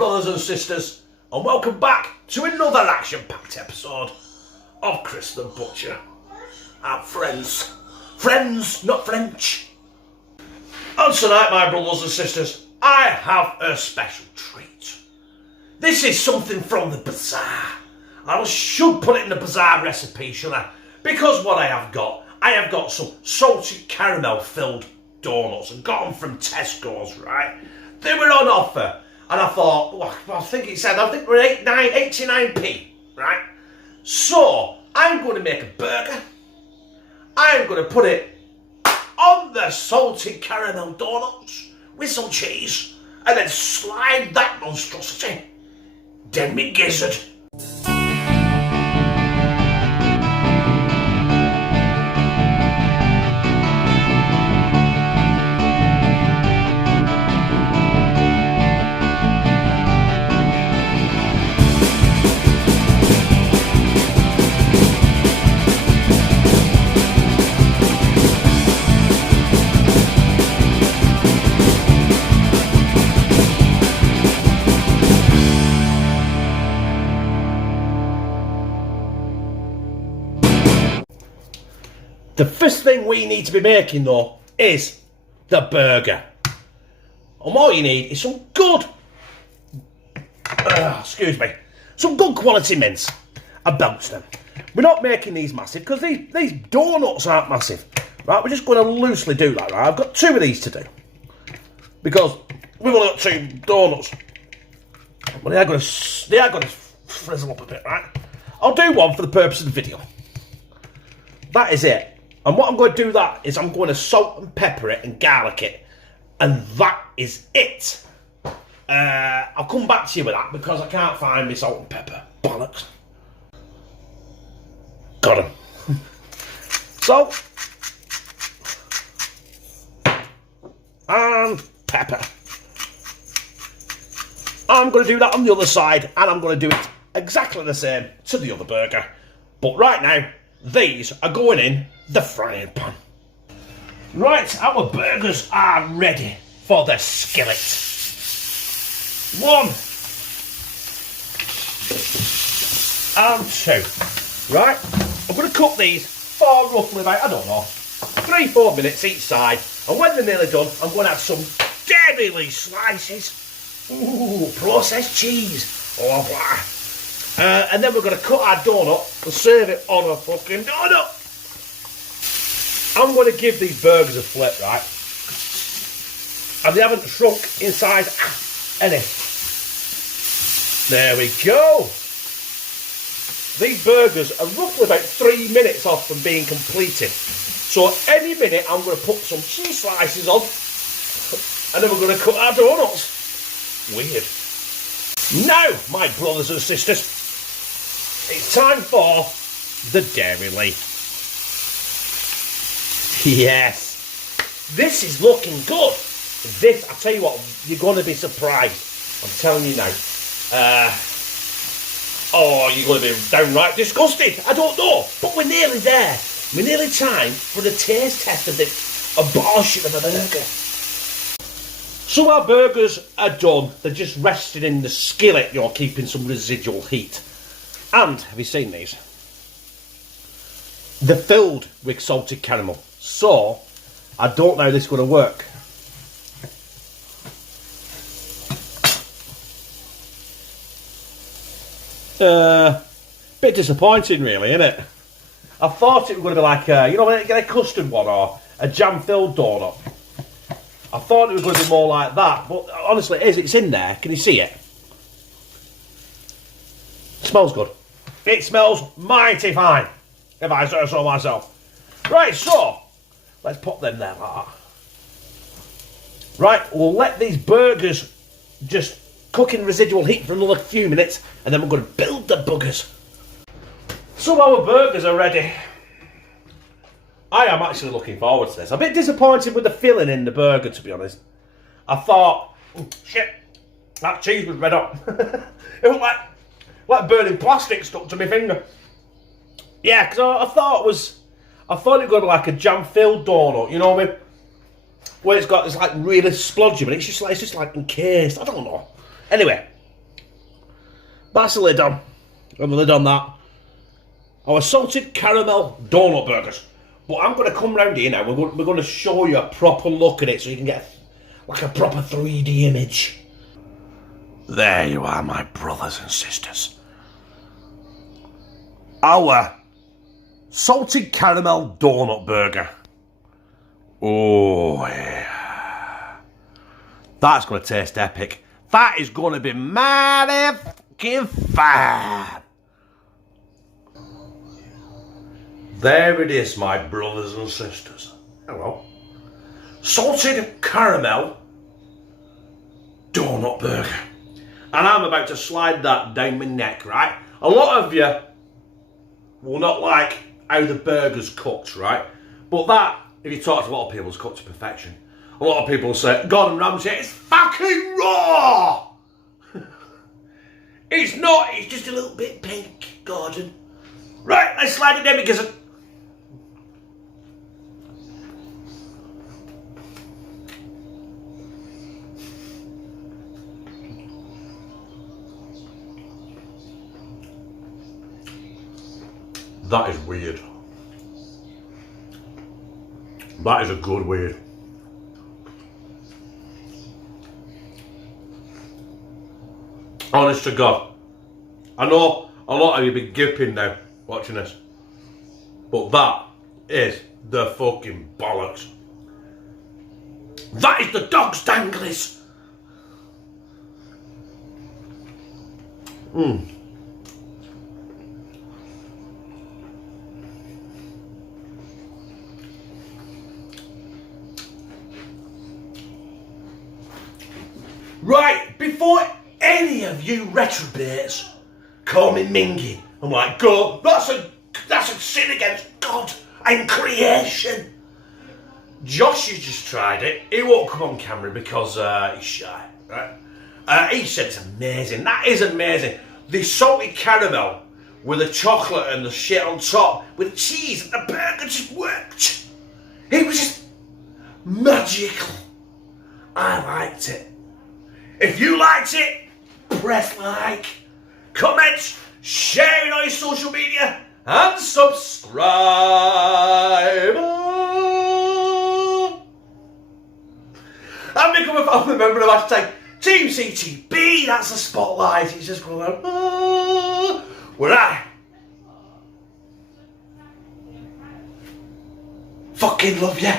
brothers and sisters, and welcome back to another action-packed episode of Chris the Butcher. And friends, not French. And tonight, my brothers and sisters, I have a special treat. This is something from the Bizzare. I should put it in the Bizzare recipe, shouldn't I? Because what I have got some salted caramel filled donuts. I got them from Tesco's, right? They were on offer. And I thought, well, I think they were 89p, right? So, I'm going to make a burger. I'm going to put it on the salted caramel donuts with some cheese. And then slide that monstrosity down me gizzard. The first thing we need to be making, though, is the burger. And what you need is some good, some good quality mince. I belched them. We're not making these massive because these donuts aren't massive, right? We're just going to loosely do that, right? I've got 2 of these to do because we've only got 2 donuts. But they are going to frizzle up a bit, right? I'll do one for the purpose of the video. That is it. And what I'm going to do that is I'm going to salt and pepper it and garlic it. And that is it. I'll come back to you with that because I can't find my salt and pepper. Bollocks. Got him. Salt. And pepper. I'm going to do that on the other side. And I'm going to do it exactly the same to the other burger. But right now, these are going in the frying pan. Right, our burgers are ready for the skillet. 1 and 2. Right, I'm going to cook these for roughly about, 3-4 minutes each side. And when they're nearly done, I'm going to add some dairy slices. Ooh, processed cheese. Oh, blah. And then we're going to cut our donut and serve it on a fucking donut. I'm going to give these burgers a flip, right? And they haven't shrunk in size any. There we go. These burgers are roughly about 3 minutes off from being completed. So any minute I'm going to put some cheese slices on. And then we're going to cut our donuts. Weird. Now, my brothers and sisters, it's time for the dairy. Yes, this is looking good. This, I tell you what, you're going to be surprised. I'm telling you now. You're going to be downright disgusted. I don't know, but we're nearly there. We're nearly time for the taste test of this abortion of a burger. So our burgers are done. They're just resting in the skillet. You're keeping some residual heat. And, have you seen these? They're filled with salted caramel. So, I don't know how this is going to work. Bit disappointing really, isn't it? I thought it was going to be like when you get a custard one or a jam-filled donut. I thought it was going to be more like that, but honestly it is, it's in there. Can you see it? Smells good. It smells mighty fine, if I say so myself. Right, so, let's put them there like that. Right, we'll let these burgers just cook in residual heat for another few minutes, and then we're going to build the buggers. So our burgers are ready. I am actually looking forward to this. I'm a bit disappointed with the filling in the burger, to be honest. I thought, shit, that cheese was red hot. It was like burning plastic stuck to my finger. Yeah, because I thought it was going to be like a jam-filled donut, you know, where it's got this like really splodgy, but it's just like encased. I don't know. Anyway, That's the lid on. And the lid on that. Our salted caramel donut burgers. But I'm going to come round here now. We're going to show you a proper look at it so you can get like a proper 3D image. There you are, my brothers and sisters. Our salted caramel donut burger. Oh, yeah. That's going to taste epic. That is going to be mighty fucking fine. There it is, my brothers and sisters. Hello. Salted caramel donut burger. And I'm about to slide that down my neck, right? A lot of you will not like how the burger's cooked, right? But that, if you talk to a lot of people, is cooked to perfection. A lot of people say, Gordon Ramsay, it's fucking raw! It's not, it's just a little bit pink, Gordon. Right, let's slide it down because that is weird. That is a good weird. Honest to God. I know a lot of you be gipping now watching this. But that is the fucking bollocks. That is the dog's danglies. Right, before any of you retrobates call me Mingy, I'm like, God, that's a sin against God and creation. Josh has just tried it. He won't come on camera because he's shy, right? He said it's amazing. That is amazing. The salted caramel with the chocolate and the shit on top with the cheese and the burger just worked. It was just magical. I liked it. If you liked it, press like, comment, share it on your social media, and subscribe. And become a family member of hashtag Team CTB. That's the spotlight. It's just going like, where I fucking love you.